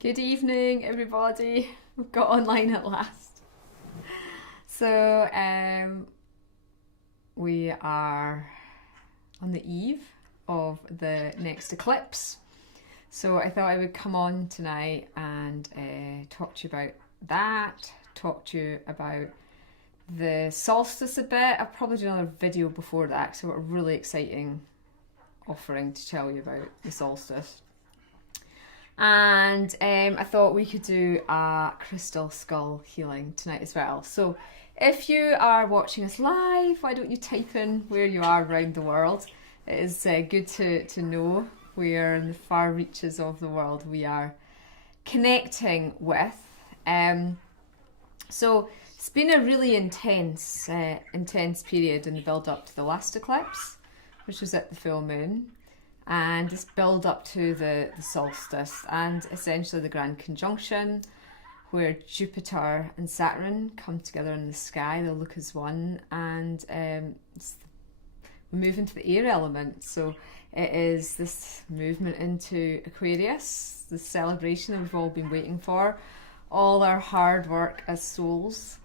Good evening, everybody. We've got online at last. So, we are on the eve of the next eclipse. So I thought I would come on tonight and talk to you about that, talk to you about the solstice a bit. I'll probably do another video before that, so I've got a really exciting offering to tell you about the solstice. And I thought we could do a crystal skull healing tonight as well. So if you are watching us live, why don't you type in where you are around the world? It is good to know where in the far reaches of the world we are connecting with. So it's been a really intense period in the build up to the last eclipse, which was at the full moon. And this build up to the solstice and essentially the grand conjunction where Jupiter and Saturn come together in the sky. They'll look as one, and we move into the air element. So it is this movement into Aquarius, the celebration that we've all been waiting for. All our hard work as souls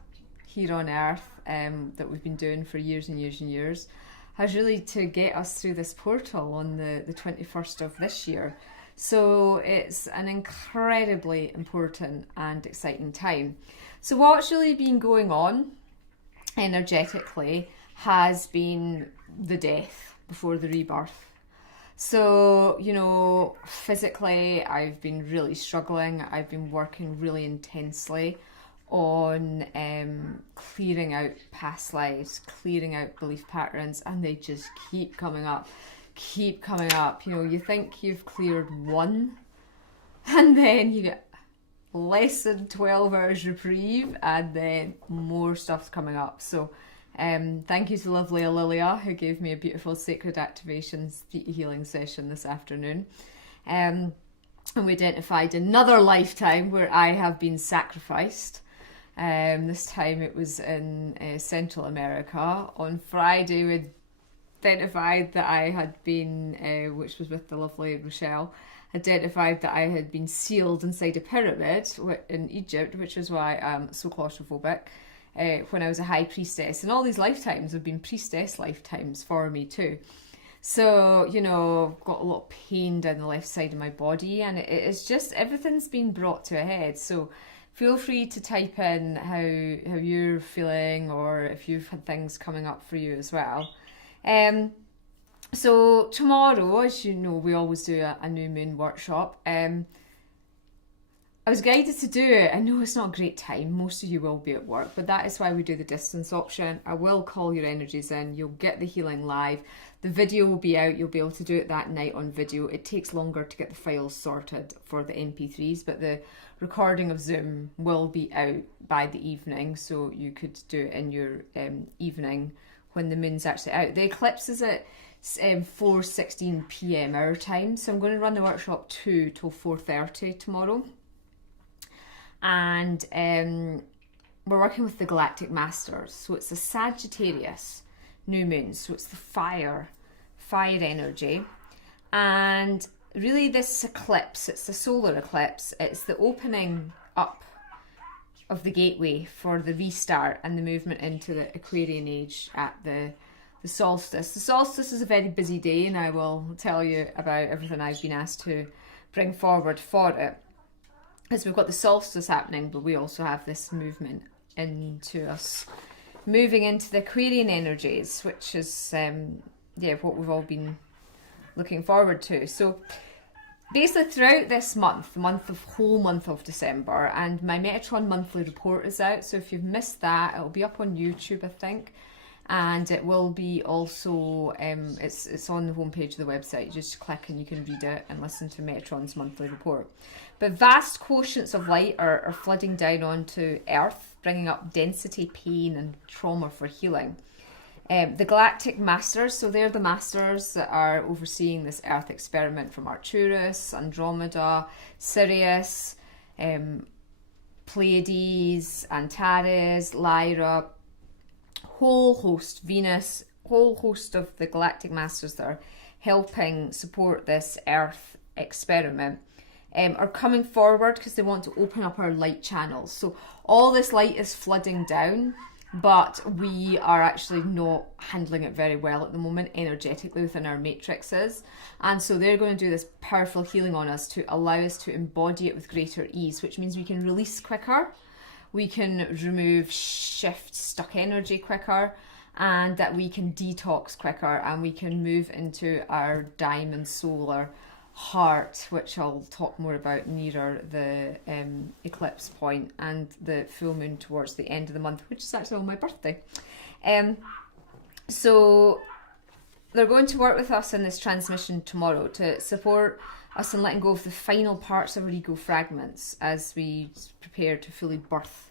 here on Earth that we've been doing for years and years and years has really to get us through this portal on the 21st of this year. So it's an incredibly important and exciting time. So what's really been going on energetically has been the death before the rebirth. So, you know, physically I've been really struggling. I've been working really intensely on clearing out past lives, clearing out belief patterns, and they just keep coming up. You know, you think you've cleared one, and then you get less than 12 hours reprieve, and then more stuff's coming up. So thank you to lovely Lilia, who gave me a beautiful sacred activations healing session this afternoon. And we identified another lifetime where I have been sacrificed. This time it was in Central America. On Friday we identified that I had been, which was with the lovely Rochelle, identified that I had been sealed inside a pyramid in Egypt, which is why I'm so claustrophobic, when I was a high priestess. And all these lifetimes have been priestess lifetimes for me too. So, you know, I've got a lot of pain down the left side of my body, and it's just, everything's been brought to a head. So feel free to type in how you're feeling, or if you've had things coming up for you as well. So tomorrow, as you know, we always do a new moon workshop. I was guided to do it. I know it's not a great time. Most of you will be at work, but that is why we do the distance option. I will call your energies in. You'll get the healing live. The video will be out. You'll be able to do it that night on video. It takes longer to get the files sorted for the MP3s, but the recording of Zoom will be out by the evening, so you could do it in your evening when the moon's actually out. The eclipse is at 4:16 p.m. our time, so I'm going to run the workshop 2 till 4:30 tomorrow. And we're working with the Galactic Masters, so it's a Sagittarius new moon, so it's the fire energy. And really this eclipse, it's the solar eclipse, it's the opening up of the gateway for the restart and the movement into the Aquarian age at the solstice. The solstice is a very busy day, and I will tell you about everything I've been asked to bring forward for it. As we've got the solstice happening, but we also have this movement into us moving into the Aquarian energies, which is what we've all been looking forward to. So basically throughout this month, the whole month of December, and my Metatron monthly report is out, so if you've missed that, it'll be up on YouTube, I think, and it will be also it's on the homepage of the website. You just click and you can read it and listen to Metatron's monthly report. But vast quotients of light are flooding down onto Earth, bringing up density, pain and trauma for healing. The Galactic Masters, so they're the masters that are overseeing this Earth experiment from Arcturus, Andromeda, Sirius, Pleiades, Antares, Lyra, whole host, Venus, whole host of the Galactic Masters that are helping support this Earth experiment. are coming forward because they want to open up our light channels. So all this light is flooding down, but we are actually not handling it very well at the moment energetically within our matrices. And so they're going to do this powerful healing on us to allow us to embody it with greater ease, which means we can release quicker, we can remove, shift stuck energy quicker, and that we can detox quicker, and we can move into our diamond solar heart, which I'll talk more about nearer the eclipse point and the full moon towards the end of the month, which is actually on my birthday. So they're going to work with us in this transmission tomorrow to support us in letting go of the final parts of our ego fragments as we prepare to fully birth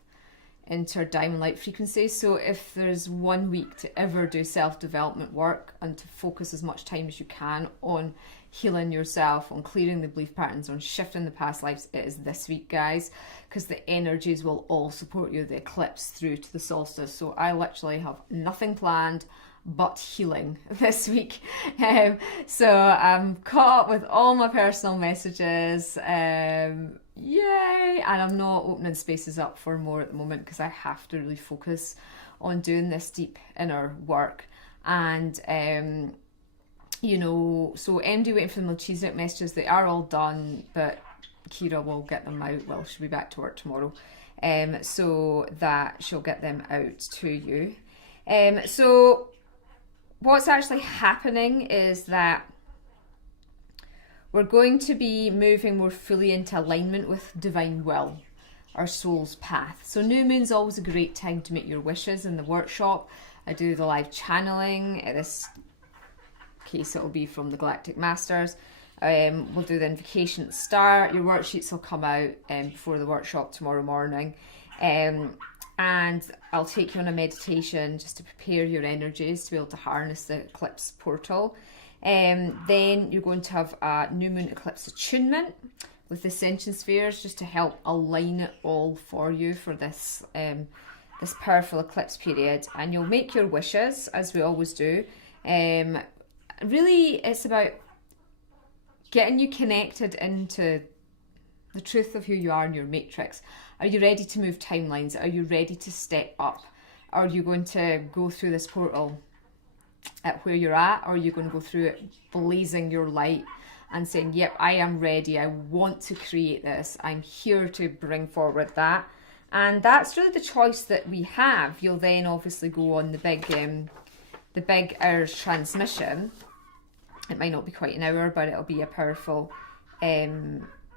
into our diamond light frequency. So if there's 1 week to ever do self-development work and to focus as much time as you can on healing yourself, on clearing the belief patterns, on shifting the past lives, it is this week, guys, because the energies will all support you, the eclipse through to the solstice. So I literally have nothing planned but healing this week. So I'm caught up with all my personal messages. Yay! And I'm not opening spaces up for more at the moment because I have to really focus on doing this deep inner work. And you know, so MD waiting for the Melchizedek messages, they are all done, but Kira will get them out. Well, she'll be back to work tomorrow, so that she'll get them out to you. So what's actually happening is that we're going to be moving more fully into alignment with divine will, our soul's path. So new moon's always a great time to make your wishes in the workshop. I do the live channeling. In this case, it will be from the Galactic Masters. We'll do the invocation at the start. Your worksheets will come out before the workshop tomorrow morning. And I'll take you on a meditation just to prepare your energies to be able to harness the eclipse portal. Then you're going to have a new moon eclipse attunement with the ascension spheres just to help align it all for you for this this powerful eclipse period. And you'll make your wishes, as we always do. Really, it's about getting you connected into the truth of who you are in your matrix. Are you ready to move timelines? Are you ready to step up? Are you going to go through this portal at where you're at? Or are you going to go through it blazing your light and saying, yep, I am ready. I want to create this. I'm here to bring forward that. And that's really the choice that we have. You'll then obviously go on the big hour's transmission. It might not be quite an hour, but it'll be a powerful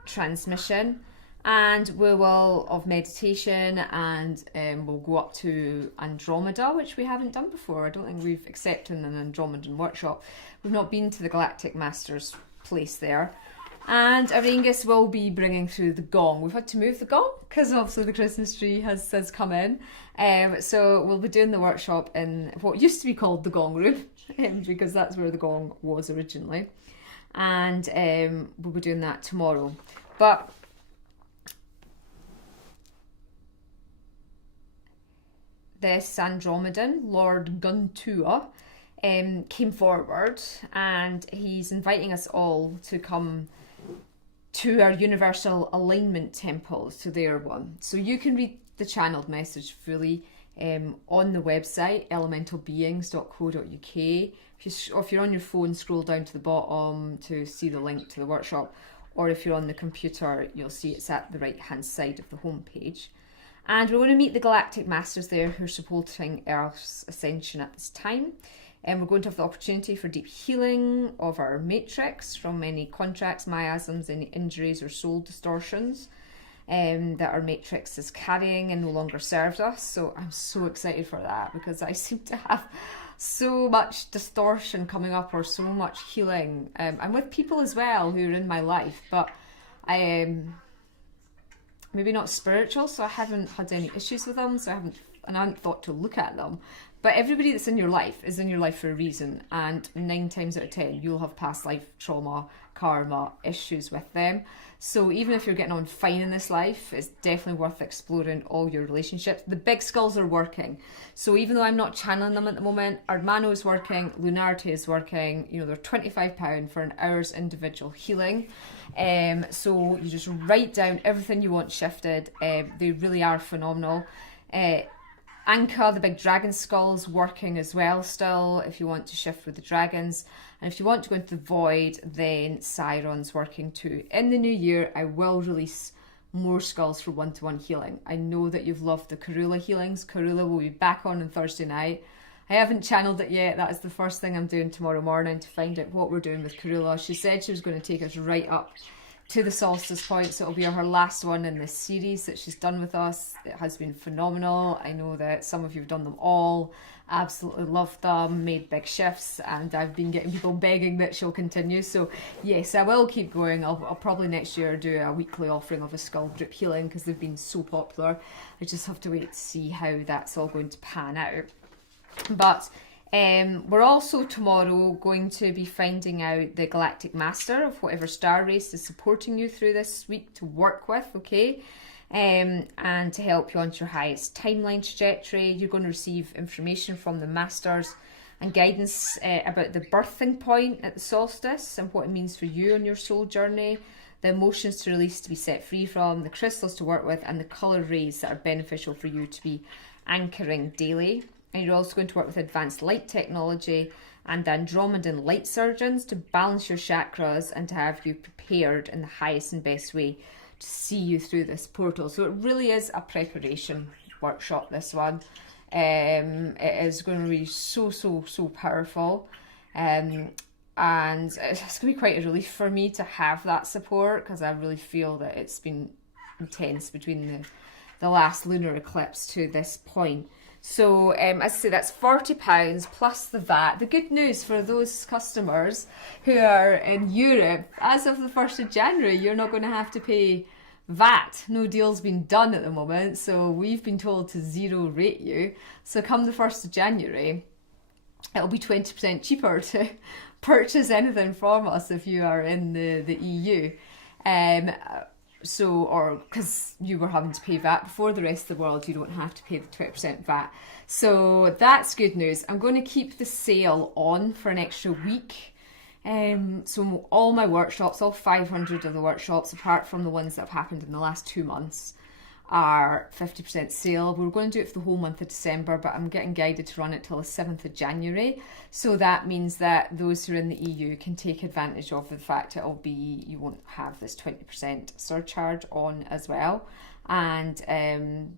transmission. And we will of meditation, and we'll go up to Andromeda, which we haven't done before. I don't think we've accepted an Andromedan workshop. We've not been to the Galactic Masters place there. And Auraengus will be bringing through the gong. We've had to move the gong because obviously the Christmas tree has come in. So we'll be doing the workshop in what used to be called the gong room, because that's where the gong was originally. And we'll be doing that tomorrow. But this Andromedan, Lord Guntua, came forward, and he's inviting us all to come to our universal alignment temples, to their one. So you can read the channeled message fully on the website elementalbeings.co.uk. If you're on your phone, scroll down to the bottom to see the link to the workshop, or if you're on the computer, you'll see it's at the right hand side of the homepage. And we're going to meet the Galactic Masters there who are supporting Earth's ascension at this time. And we're going to have the opportunity for deep healing of our matrix from any contracts, miasms, any injuries or soul distortions that our matrix is carrying and no longer serves us. So I'm so excited for that, because I seem to have so much distortion coming up, or so much healing. I'm with people as well who are in my life, but I am maybe not spiritual, so I haven't had any issues with them, so I haven't thought to look at them. But everybody that's in your life is in your life for a reason, and 9 times out of 10 you'll have past life trauma, karma, issues with them. So even if you're getting on fine in this life, it's definitely worth exploring all your relationships. The big skulls are working. So even though I'm not channeling them at the moment, Ardmano is working, Lunarte is working. You know, they're £25 for an hour's individual healing. So you just write down everything you want shifted. They really are phenomenal. Anka, the big dragon skull's working as well still, if you want to shift with the dragons. And if you want to go into the void, then Siron's working too. In the new year, I will release more skulls for one-to-one healing. I know that you've loved the Karula healings. Karula will be back on Thursday night. I haven't channeled it yet. That is the first thing I'm doing tomorrow morning to find out what we're doing with Karula. She said she was going to take us right up to the solstice point, so it'll be her last one in this series that she's done with us. It has been phenomenal. I know that some of you have done them all, absolutely loved them, made big shifts, and I've been getting people begging that she'll continue. So yes, I will keep going. I'll probably next year do a weekly offering of a skull group healing because they've been so popular. I just have to wait to see how that's all going to pan out. But we're also tomorrow going to be finding out the Galactic Master of whatever star race is supporting you through this week to work with, okay? And to help you onto your highest timeline trajectory. You're going to receive information from the Masters and guidance about the birthing point at the solstice and what it means for you on your soul journey, the emotions to release to be set free from, the crystals to work with, and the colour rays that are beneficial for you to be anchoring daily. And you're also going to work with advanced light technology and Andromedan light surgeons to balance your chakras and to have you prepared in the highest and best way to see you through this portal. So it really is a preparation workshop, this one. It is going to be so powerful. And it's going to be quite a relief for me to have that support because I really feel that it's been intense between the last lunar eclipse to this point. So as I say, that's £40 plus the VAT. The good news for those customers who are in Europe, as of the 1st of January, you're not going to have to pay VAT. No deal's been done at the moment, so we've been told to zero rate you. So come the 1st of January, it'll be 20% cheaper to purchase anything from us if you are in the EU. Or because you were having to pay VAT before the rest of the world, you don't have to pay the 20% VAT. So that's good news. I'm going to keep the sale on for an extra week. So all my workshops, all 500 of the workshops, apart from the ones that have happened in the last 2 months, are 50% sale. We're going to do it for the whole month of December, but I'm getting guided to run it till the 7th of January. So that means that those who are in the EU can take advantage of the fact you won't have this 20% surcharge on as well. And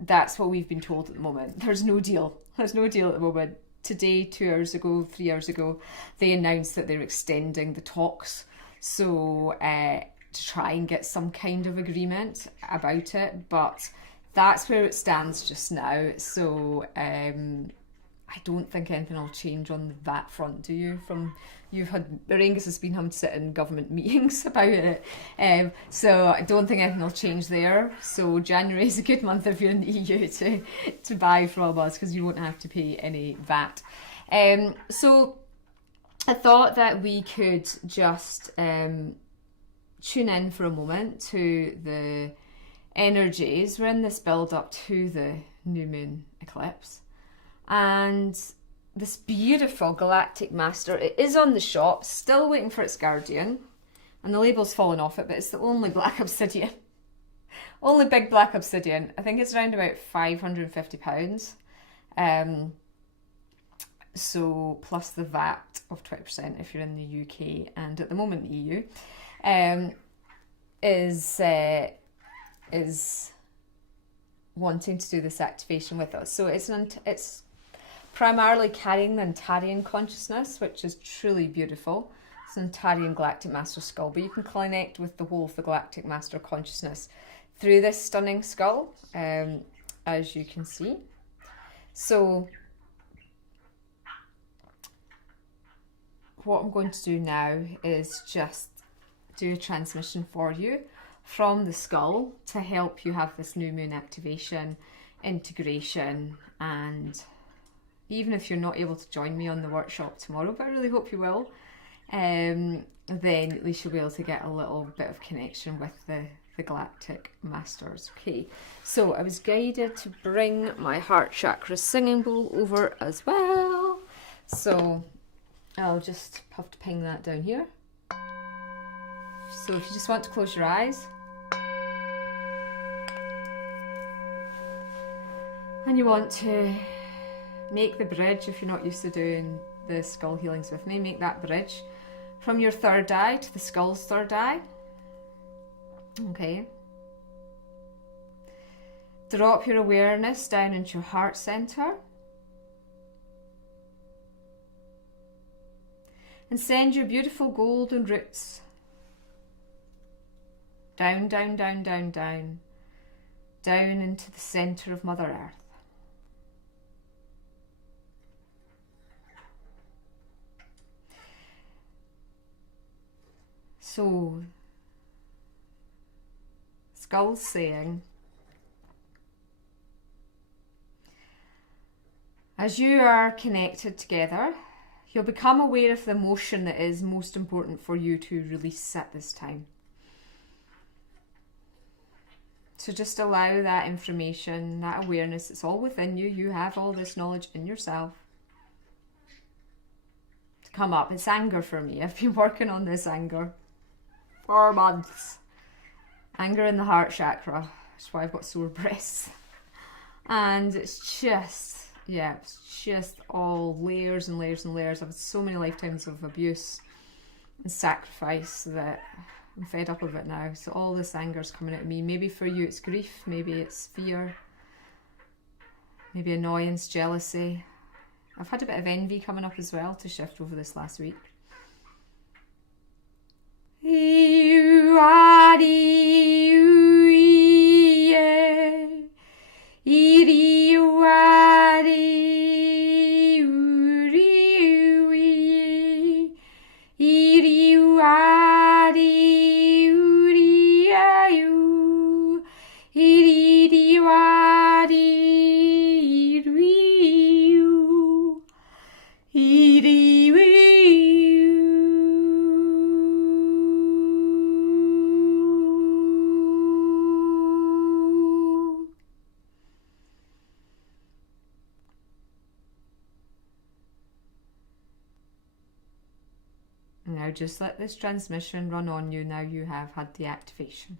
that's what we've been told at the moment. There's no deal. There's no deal at the moment. Today, 2 hours ago, 3 hours ago, they announced that they're extending the talks. So to try and get some kind of agreement about it, but that's where it stands just now. So I don't think anything will change on that front, do you? Auraengus has been having to sit in government meetings about it, so I don't think anything will change there. So January is a good month if you're in the EU to buy from us because you won't have to pay any VAT. So I thought that we could just tune in for a moment to the energies. We're in this build up to the new moon eclipse, and this beautiful Galactic Master, it is on the shop, still waiting for its guardian, and the label's fallen off it, but it's the only black obsidian, only big black obsidian. I think it's around about £550. So plus the VAT of 20% if you're in the UK, and at the moment the EU, is wanting to do this activation with us. So it's primarily carrying the Antarian consciousness, which is truly beautiful. It's an Antarian Galactic Master skull, but you can connect with the whole of the Galactic Master consciousness through this stunning skull, as you can see. So what I'm going to do now is just do a transmission for you from the skull to help you have this new moon activation integration. And even if you're not able to join me on the workshop tomorrow, but I really hope you will, then at least you'll be able to get a little bit of connection with the Galactic Masters. Okay, so I was guided to bring my heart chakra singing bowl over as well. So I'll just have to ping that down here. So if you just want to close your eyes and you want to make the bridge, if you're not used to doing the skull healings with me, make that bridge from your third eye to the skull's third eye. Okay. Drop your awareness down into your heart center. And send your beautiful golden roots down, down, down, down, down, down into the center of Mother Earth. So, Skull's saying, as you are connected together, you'll become aware of the emotion that is most important for you to release at this time. So just allow that information, that awareness, it's all within you. You have all this knowledge in yourself to come up. It's anger for me. I've been working on this anger for months. Anger in the heart chakra. That's why I've got sore breasts. And it's just, yeah, it's just all layers and layers and layers. I've had so many lifetimes of abuse and sacrifice that I'm fed up of it now. So all this anger's coming at me. Maybe for you it's grief, maybe it's fear, maybe annoyance, jealousy. I've had a bit of envy coming up as well to shift over this last week. Now just let this transmission run on you. Now you have had the activation.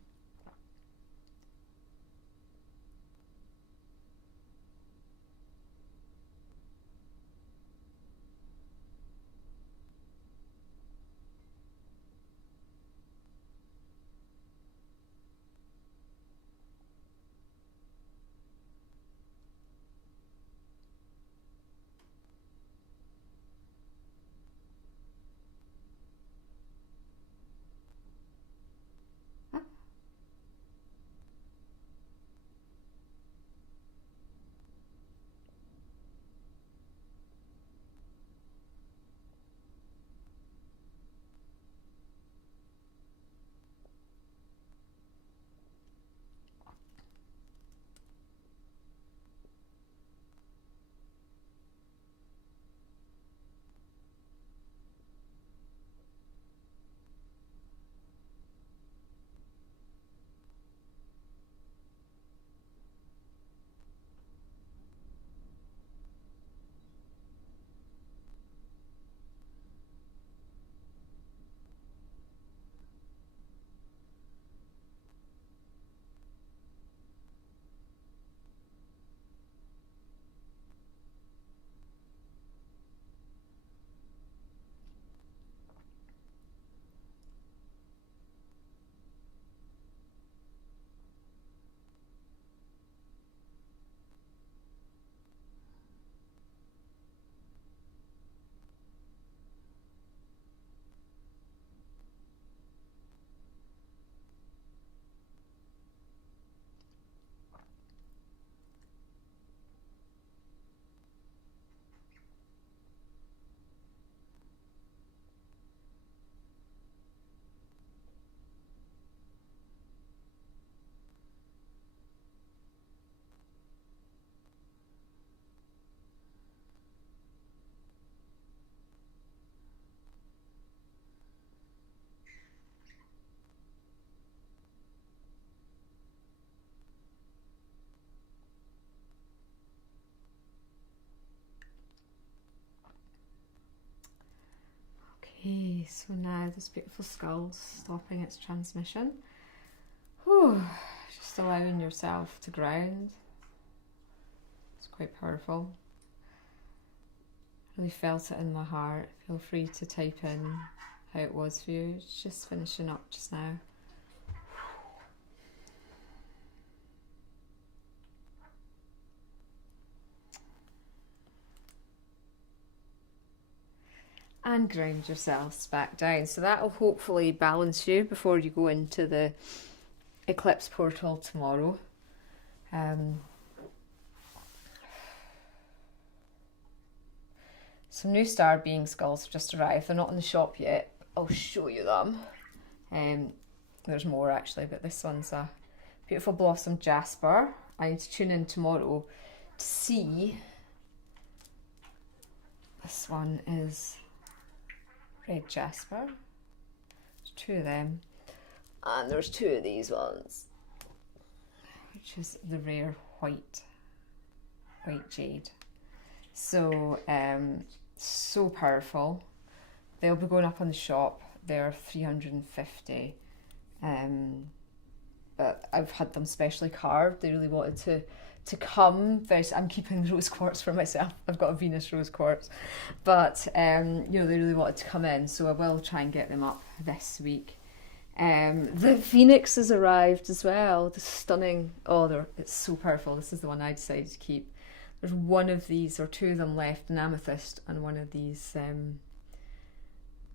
Okay, so now this beautiful skull's stopping its transmission. Whew, just allowing yourself to ground. It's quite powerful. Really felt it in my heart. Feel free to type in how it was for you. It's just finishing up just now. And ground yourselves back down. So that will hopefully balance you before you go into the eclipse portal tomorrow. Some new star being skulls have just arrived. They're not in the shop yet. I'll show you them. There's more actually, but this one's a beautiful blossom Jasper. I need to tune in tomorrow to see. This one is red Jasper. There's two of them. And there's two of these ones, which is the rare white jade. So, so powerful. They'll be going up on the shop. They're 350. But I've had them specially carved. They really wanted to come. I'm keeping rose quartz for myself. I've got a Venus rose quartz, but you know, they really wanted to come in, so I will try and get them up this week. The Phoenix has arrived as well. The stunning, it's so powerful. This is the one I decided to keep. There's one of these, or two of them left, an amethyst and one of these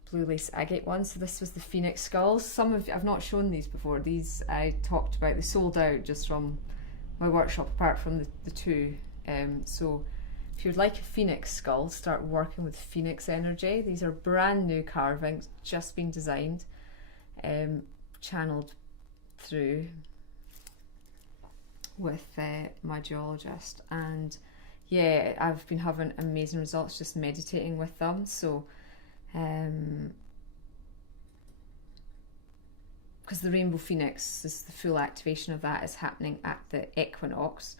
blue lace agate ones. So this was the Phoenix skulls. Some of I've not shown these before. These I talked about. They sold out just from my workshop, apart from the two. So if you'd like a Phoenix skull, start working with Phoenix energy. These are brand new carvings, just been designed, channeled through with my geologist, and yeah, I've been having amazing results just meditating with them. So because the Rainbow Phoenix, is the full activation of that is happening at the equinox.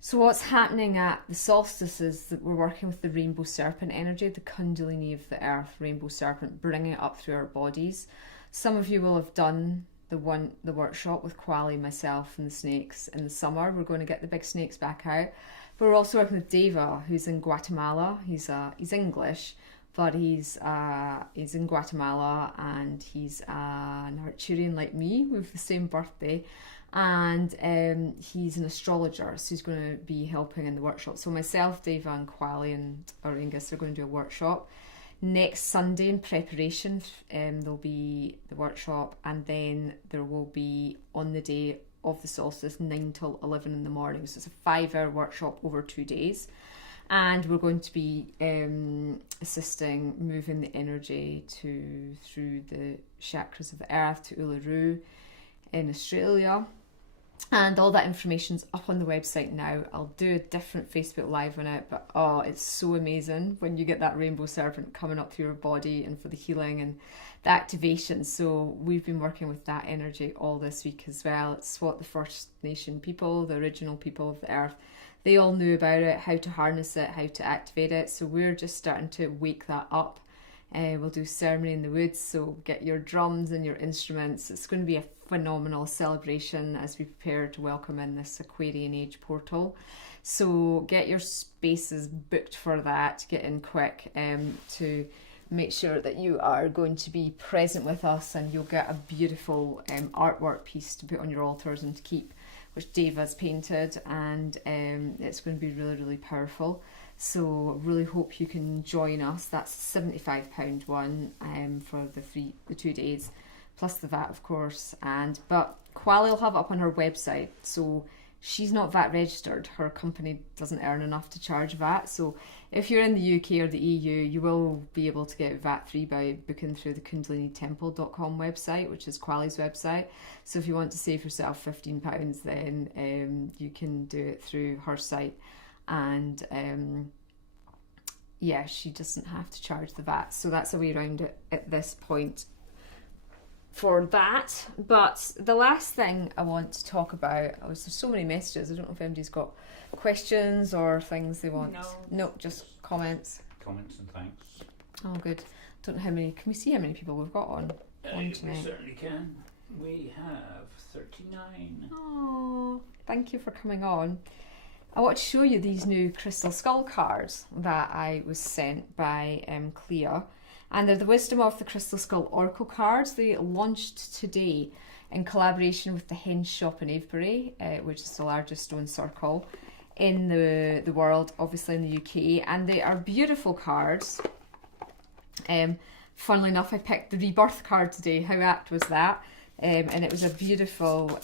So what's happening at the solstice is that we're working with the Rainbow Serpent energy, the Kundalini of the Earth, Rainbow Serpent, bringing it up through our bodies. Some of you will have done the workshop with Quali, myself, and the snakes in the summer. We're going to get the big snakes back out. But we're also working with Deva, who's in Guatemala. He's English, but he's in Guatemala, and he's an Arcturian like me. We have the same birthday, and he's an astrologer, so he's going to be helping in the workshop. So myself, Deva, and Quali, and Auraengus are going to do a workshop. Next Sunday in preparation, there'll be the workshop, and then there will be on the day of the solstice 9 till 11 in the morning. So it's a 5-hour workshop over 2 days, and we're going to be assisting moving the energy through the chakras of the earth to Uluru in Australia. And all that information's up on the website now. I'll do a different Facebook Live on it, but oh, it's so amazing when you get that Rainbow Serpent coming up through your body, and for the healing and the activation. So we've been working with that energy all this week as well. It's what the First Nation people, the original people of the earth, they all knew about it, how to harness it, how to activate it. So we're just starting to wake that up. We'll do ceremony in the woods, so get your drums and your instruments. It's going to be a phenomenal celebration as we prepare to welcome in this Aquarian Age portal. So get your spaces booked for that, get in quick to make sure that you are going to be present with us, and you'll get a beautiful artwork piece to put on your altars and to keep, which Deva's painted, and it's going to be really, really powerful. So really hope you can join us. That's £75 one for the 2 days, plus the VAT, of course. But Quali will have it up on her website. So she's not VAT registered. Her company doesn't earn enough to charge VAT. So if you're in the UK or the EU, you will be able to get VAT free by booking through the kundalinitemple.com website, which is Quali's website. So if you want to save yourself £15, then you can do it through her site. And yeah, she doesn't have to charge the VAT. So that's a way around it at this point for that. But the last thing I want to talk about, there's so many messages. I don't know if anybody's got questions or things they want. No, just comments. Comments and thanks. Oh, good. don't know how many, can we see how many people we've got on We tonight? certainly can. We have 39. Oh, thank you for coming on. I want to show you these new Crystal Skull cards that I was sent by Clea. And they're the Wisdom of the Crystal Skull Oracle cards. They launched today in collaboration with the Hen Shop in Avebury, which is the largest stone circle in the world, obviously in the UK. And they are beautiful cards. Funnily enough, I picked the Rebirth card today. How apt was that? And it was a beautiful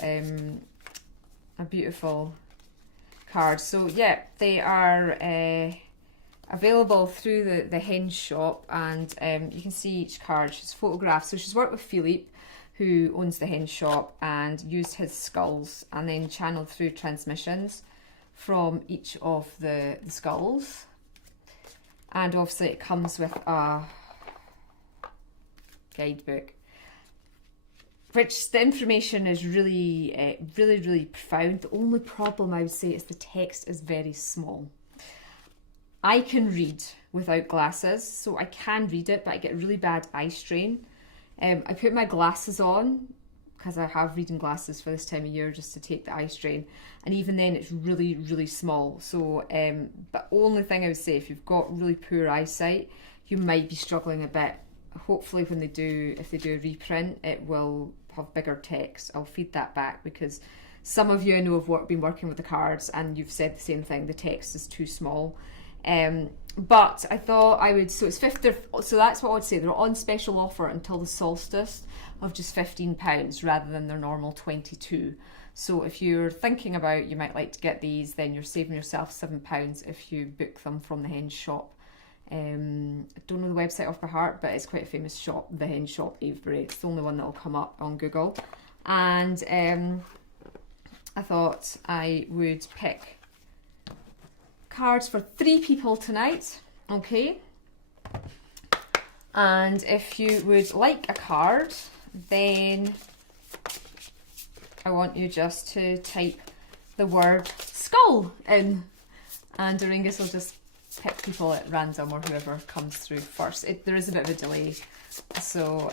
card. So yeah, they are available through the Hen Shop, and you can see each card. She's photographed. So she's worked with Philippe, who owns the Hen Shop, and used his skulls and then channeled through transmissions from each of the skulls. And obviously it comes with a guidebook, which the information is really, really profound. The only problem I would say is the text is very small. I can read without glasses, so I can read it, but I get really bad eye strain. I put my glasses on, because I have reading glasses for this time of year just to take the eye strain, and even then it's really, really small. So the only thing I would say, if you've got really poor eyesight, you might be struggling a bit. Hopefully if they do a reprint, it will have bigger text. I'll feed that back, because some of you I know have been working with the cards and you've said the same thing, the text is too small. But I thought I would, so it's 50, so that's what I would say, they're on special offer until the solstice of just £15 rather than their normal 22. So if you're thinking about you might like to get these, then you're saving yourself £7 if you book them from the Hen Shop. I don't know the website off by heart, but it's quite a famous shop, the Hen Shop Avebury. It's the only one that will come up on Google. And I thought I would pick cards for 3 people tonight, okay? And if you would like a card, then I want you just to type the word skull in, and Auraengus will just pick people at random or whoever comes through first. There is a bit of a delay, so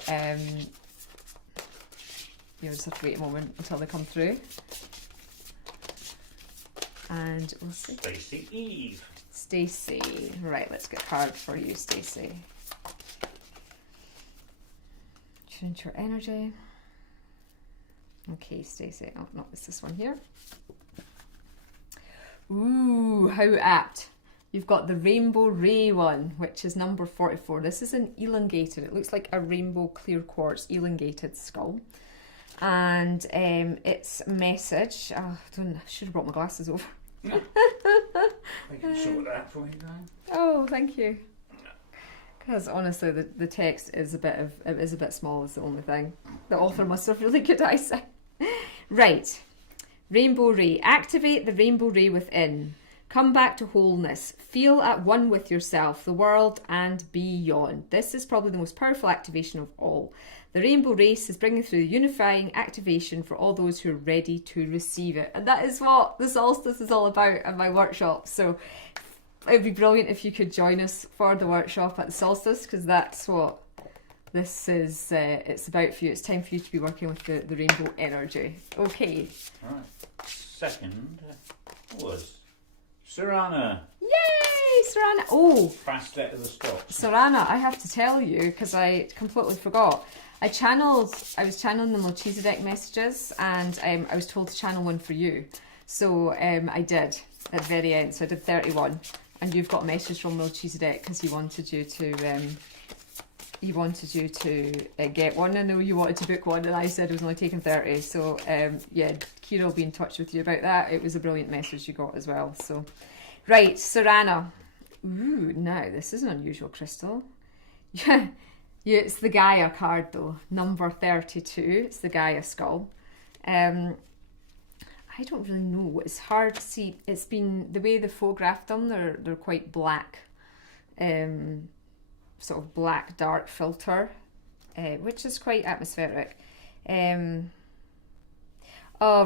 you'll just have to wait a moment until they come through. And we'll see. Stacey Eve. Stacey. Right, let's get a card for you, Stacey. Tune into your energy. Okay, Stacey. Oh, no, it's this one here. Ooh, how apt. You've got the Rainbow Ray one, which is number 44. This is an elongated, it looks like a rainbow clear quartz elongated skull. And its message, I should have brought my glasses over. I can sort that for you, guys. Oh, thank you. Because honestly, the text is a bit small. Is the only thing. The author must have really good eyesight. Right, Rainbow Ray. Activate the Rainbow Ray within. Come back to wholeness. Feel at one with yourself, the world, and beyond. This is probably the most powerful activation of all. The Rainbow Race is bringing through unifying activation for all those who are ready to receive it. And that is what the solstice is all about at my workshop. So it would be brilliant if you could join us for the workshop at the solstice, because that's what this is. It's about for you. It's time for you to be working with the rainbow energy. Okay. Right. Second was Serana. Yay, Serana. Oh. Fast out of the stock. Serana, I have to tell you, because I completely forgot. I was channeling the Melchizedek messages, and I was told to channel one for you. So I did at the very end. So I did 31, and you've got a message from Melchizedek because he wanted you to get one. I know you wanted to book one, and I said it was only taking 30. So yeah, Kira will be in touch with you about that. It was a brilliant message you got as well. So right, Serana. Ooh, now this is an unusual crystal. Yeah. Yeah, it's the Gaia card though, number 32. It's the Gaia skull. I don't really know. It's hard to see. It's been the way they photographed them. They're quite black, sort of black dark filter, which is quite atmospheric. Oh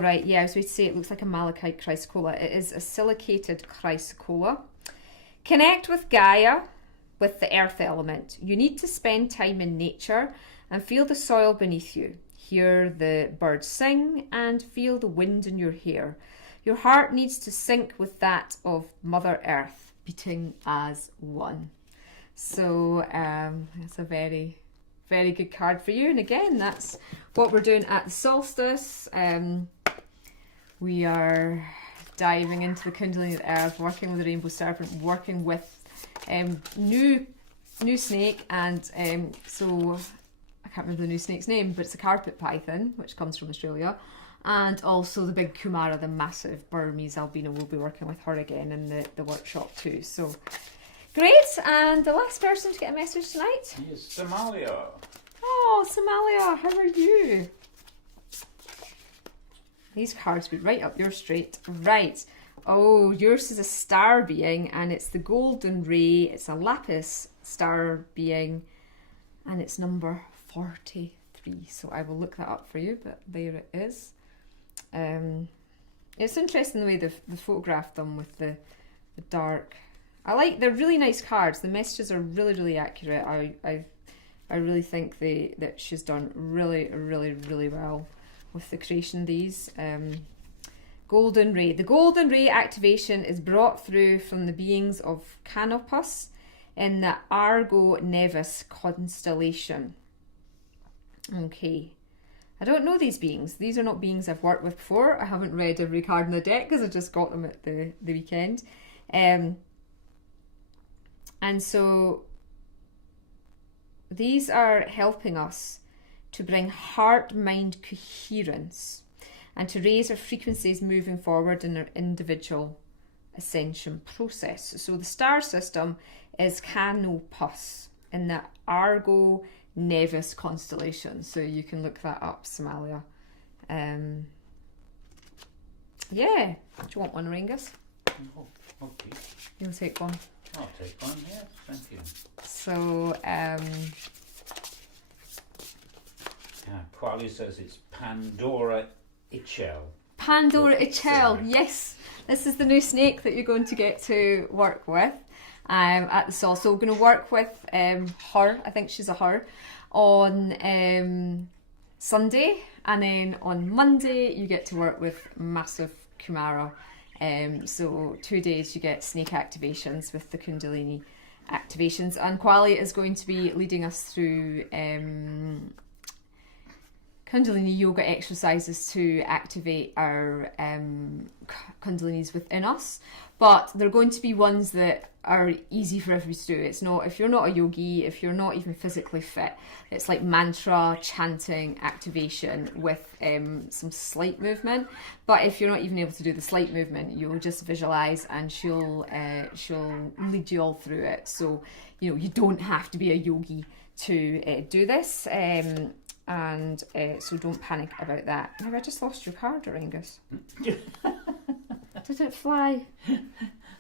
right, yeah. I was going to say it looks like a malachite chrysocolla. It is a silicated chrysocolla. Connect with Gaia. with the earth element. You need to spend time in nature and feel the soil beneath you. Hear the birds sing and feel the wind in your hair. Your heart needs to sync with that of Mother Earth, beating as one. So it's a very, very good card for you. And again, that's what we're doing at the solstice. We are diving into the Kundalini of the Earth, working with the Rainbow Serpent, working with new snake, and so I can't remember the new snake's name, but it's a carpet python, which comes from Australia, and also the big Kumara, the massive Burmese albino. We'll be working with her again in the workshop too. So great. And the last person to get a message tonight is Somalia. Oh, Somalia, how are you? These cards be right up your street. Right. Oh, yours is a star being, and it's the Golden Ray. It's a lapis star being, and it's number 43. So I will look that up for you, but there it is. It's interesting the way they've photographed them with the dark. They're really nice cards. The messages are really, really accurate. I really think that she's done really, really, really well with the creation of these. Golden Ray. The Golden Ray activation is brought through from the beings of Canopus in the Argo Nevis constellation. Okay. I don't know these beings. These are not beings I've worked with before. I haven't read every card in the deck because I just got them at the weekend. And so these are helping us to bring heart-mind coherence and to raise our frequencies moving forward in our individual ascension process. So the star system is Canopus in the Argo Nevis constellation. So you can look that up, Somalia. Yeah. Do you want one, Auraengus? Oh, okay. You'll take one. I'll take one, yes, thank you. So, Quali says it's Pandora Ichel. Pandora Ichel, yes. This is the new snake that you're going to get to work with at the Sol. So we're going to work with her, I think she's a her, on Sunday. And then on Monday, you get to work with massive Kumara. So 2 days you get snake activations with the Kundalini activations. And Quali is going to be leading us through Kundalini yoga exercises to activate our Kundalinis within us, but they're going to be ones that are easy for everybody to do. It's not, if you're not a yogi, if you're not even physically fit, it's like mantra chanting activation with some slight movement. But if you're not even able to do the slight movement, you'll just visualize and she'll lead you all through it. So you don't have to be a yogi to do this. And so don't panic about that. Have I just lost your card, Auraengus? Did it fly?